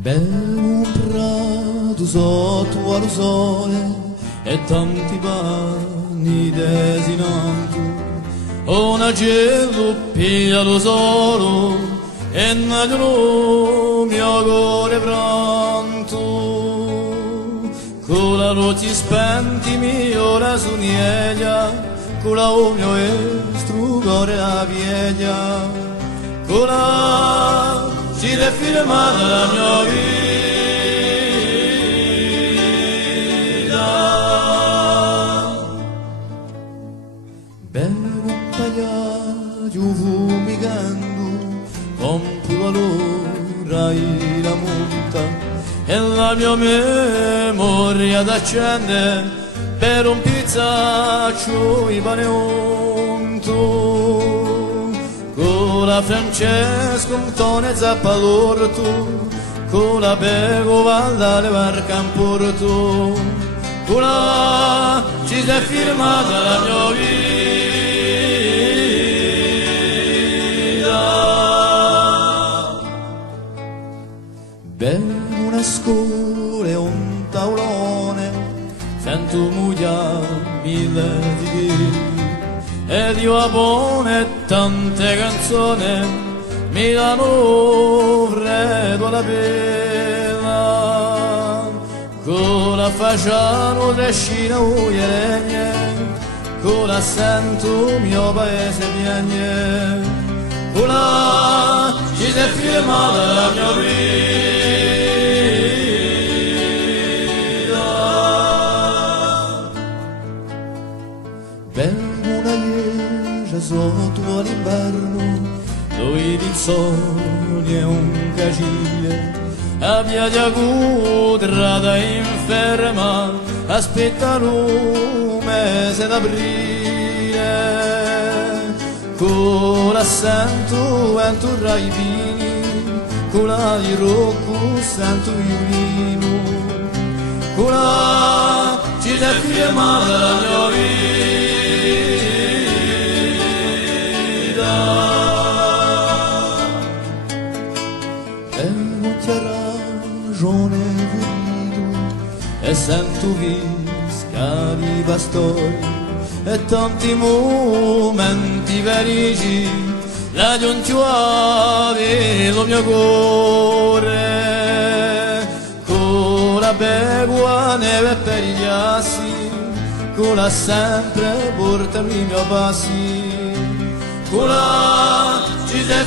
Bevo un prato sotto al sole e tanti panni desinanti, una gelo piglia lo solo e nel mio cuore pranto. Con la luce spenti mio la sunieglia, con la mio strugore la pieglia, con la ci è firmata la mia vita. Bevo un pagliaggio fumigando, compro valore e la monta, e la mia memoria d'accende per un pizzaccio i pane unto. Con la Francesco, Antone Zappalorto, con la Bego Vallale Varca in Porto, con la ci si è firmata la mia vita. Bevo una scuola e un tavolone, sento mugliare mille di ed io abbone tante canzoni mi danno freddo alla pena, con la facciano trescina uieregne, con la sento mio paese piagne, con la ci si è firmata la mia vita. Sotto l'inverno, dove il sole è un cacile, a via di acutrata inferma, aspetta un mese d'aprile, con l'assento enturra i vini, con la di rocco sento il violino, con la ci si è firmata la mia vita. E non c'è ragione veduto, e sento viscari pastori, e tanti momenti felici, la giuntua dello mio cuore, con la begua neve per gli assi, con la sempre portami i miei passi, con la ci si è